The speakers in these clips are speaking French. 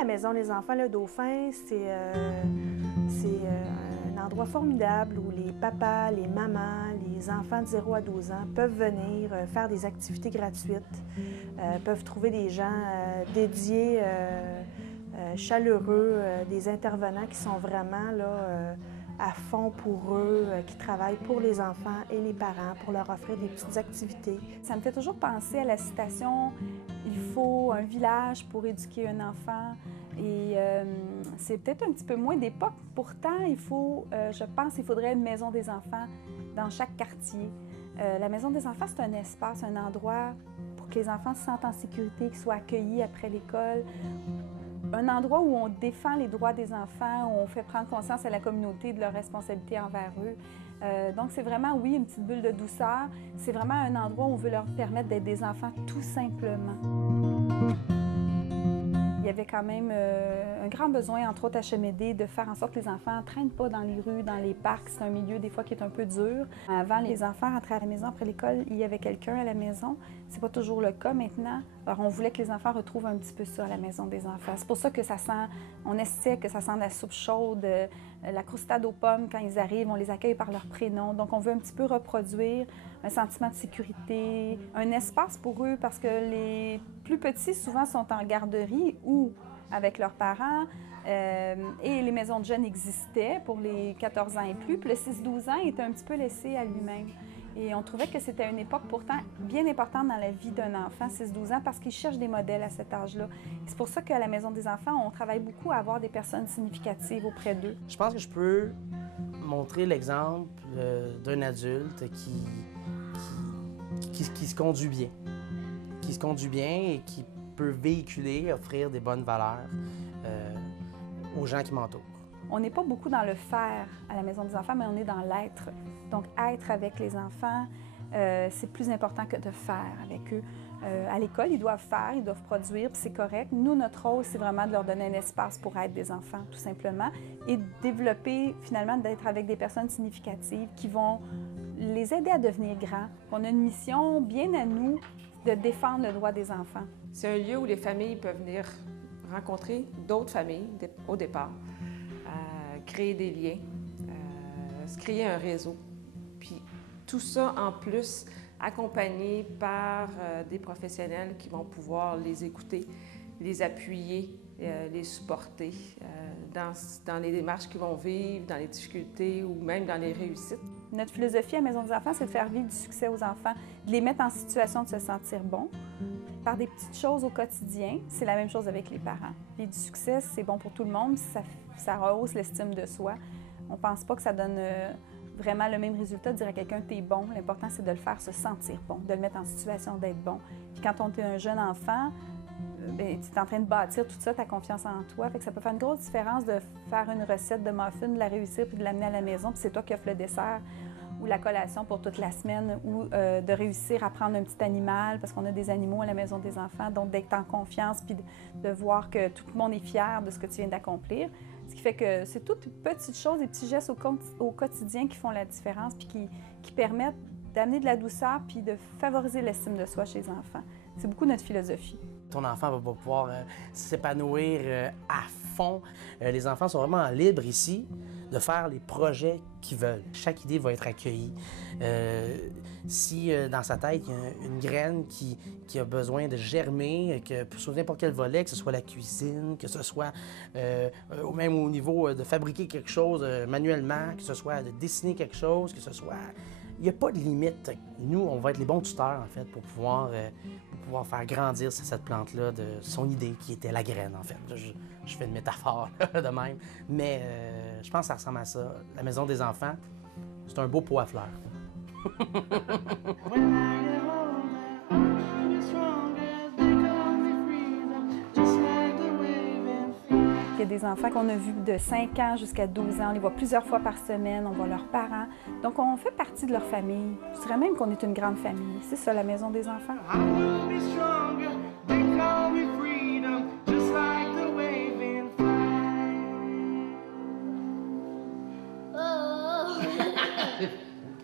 la Maison des enfants Le Dauphin, c'est un endroit formidable où les papas, les mamans, les enfants de 0 à 12 ans peuvent venir faire des activités gratuites, peuvent trouver des gens dédiés, chaleureux, des intervenants qui sont vraiment là, à fond pour eux, qui travaillent pour les enfants et les parents pour leur offrir des petites activités. Ça me fait toujours penser à la citation « Il faut un village pour éduquer un enfant ». Et c'est peut-être un petit peu moins d'époque. Pourtant, je pense qu'il faudrait une maison des enfants dans chaque quartier. La maison des enfants, c'est un espace, un endroit pour que les enfants se sentent en sécurité, qu'ils soient accueillis après l'école. Un endroit où on défend les droits des enfants, où on fait prendre conscience à la communauté de leurs responsabilités envers eux. Donc, c'est vraiment, oui, une petite bulle de douceur. C'est vraiment un endroit où on veut leur permettre d'être des enfants tout simplement. Il y avait quand même un grand besoin, entre autres à Chemédé, de faire en sorte que les enfants ne traînent pas dans les rues, dans les parcs. C'est un milieu des fois qui est un peu dur. Avant, les enfants rentraient à la maison après l'école, il y avait quelqu'un à la maison. C'est pas toujours le cas maintenant. Alors on voulait que les enfants retrouvent un petit peu ça à la maison des enfants. C'est pour ça que ça sent, on essaie que ça sent la soupe chaude, la croustade aux pommes quand ils arrivent, on les accueille par leur prénom. Donc on veut un petit peu reproduire un sentiment de sécurité, un espace pour eux parce que les plus petits souvent sont en garderie ou avec leurs parents. Et les maisons de jeunes existaient pour les 14 ans et plus, puis le 6-12 ans était un petit peu laissé à lui-même. Et on trouvait que c'était une époque pourtant bien importante dans la vie d'un enfant, 6-12 ans, parce qu'il cherche des modèles à cet âge-là. C'est pour ça qu'à la Maison des enfants, on travaille beaucoup à avoir des personnes significatives auprès d'eux. Je pense que je peux montrer l'exemple d'un adulte qui se conduit bien. Qui se conduit bien et qui peut véhiculer, offrir des bonnes valeurs aux gens qui m'entourent. On n'est pas beaucoup dans le faire à la Maison des enfants, mais on est dans l'être. Donc, être avec les enfants, c'est plus important que de faire avec eux. À l'école, ils doivent faire, ils doivent produire, puis c'est correct. Nous, notre rôle, c'est vraiment de leur donner un espace pour être des enfants, tout simplement, et de développer, finalement, d'être avec des personnes significatives qui vont les aider à devenir grands. On a une mission bien à nous de défendre le droit des enfants. C'est un lieu où les familles peuvent venir rencontrer d'autres familles au départ, créer des liens, se créer un réseau. Puis tout ça en plus accompagné par des professionnels qui vont pouvoir les écouter, les appuyer, les supporter dans les démarches qu'ils vont vivre, dans les difficultés ou même dans les réussites. Notre philosophie à Maison des enfants, c'est de faire vivre du succès aux enfants, de les mettre en situation de se sentir bons par des petites choses au quotidien. C'est la même chose avec les parents. Puis du succès, c'est bon pour tout le monde, ça rehausse l'estime de soi. On ne pense pas que ça donne vraiment le même résultat de dire à quelqu'un « t'es bon ». L'important, c'est de le faire se sentir bon, de le mettre en situation d'être bon. Puis quand on est un jeune enfant, bien, tu es en train de bâtir tout ça, ta confiance en toi. Fait que ça peut faire une grosse différence de faire une recette de muffins, de la réussir puis de l'amener à la maison, puis c'est toi qui offres le dessert ou la collation pour toute la semaine, ou de réussir à prendre un petit animal, parce qu'on a des animaux à la Maison des enfants, donc d'être en confiance puis de voir que tout le monde est fier de ce que tu viens d'accomplir. Ce qui fait que c'est toutes petites choses, des petits gestes au quotidien qui font la différence puis qui permettent d'amener de la douceur puis de favoriser l'estime de soi chez les enfants. C'est beaucoup notre philosophie. Ton enfant va pouvoir s'épanouir à fond. Les enfants sont vraiment libres ici de faire les projets qu'ils veulent. Chaque idée va être accueillie. Si dans sa tête, il y a une graine qui a besoin de germer, que sur n'importe quel volet, que ce soit la cuisine, que ce soit même au niveau de fabriquer quelque chose manuellement, que ce soit de dessiner quelque chose, que ce soit... Il n'y a pas de limite. Nous, on va être les bons tuteurs, en fait, pour pouvoir faire grandir cette plante-là de son idée, qui était la graine, en fait. Je fais une métaphore de même. Mais je pense que ça ressemble à ça. La Maison des enfants, c'est un beau pot à fleurs. Il y a des enfants qu'on a vus de 5 ans jusqu'à 12 ans. On les voit plusieurs fois par semaine, on voit leurs parents. Donc, on fait partie de leur famille. Je dirais même qu'on est une grande famille. C'est ça, la Maison des enfants.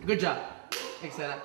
Good job. Excellent.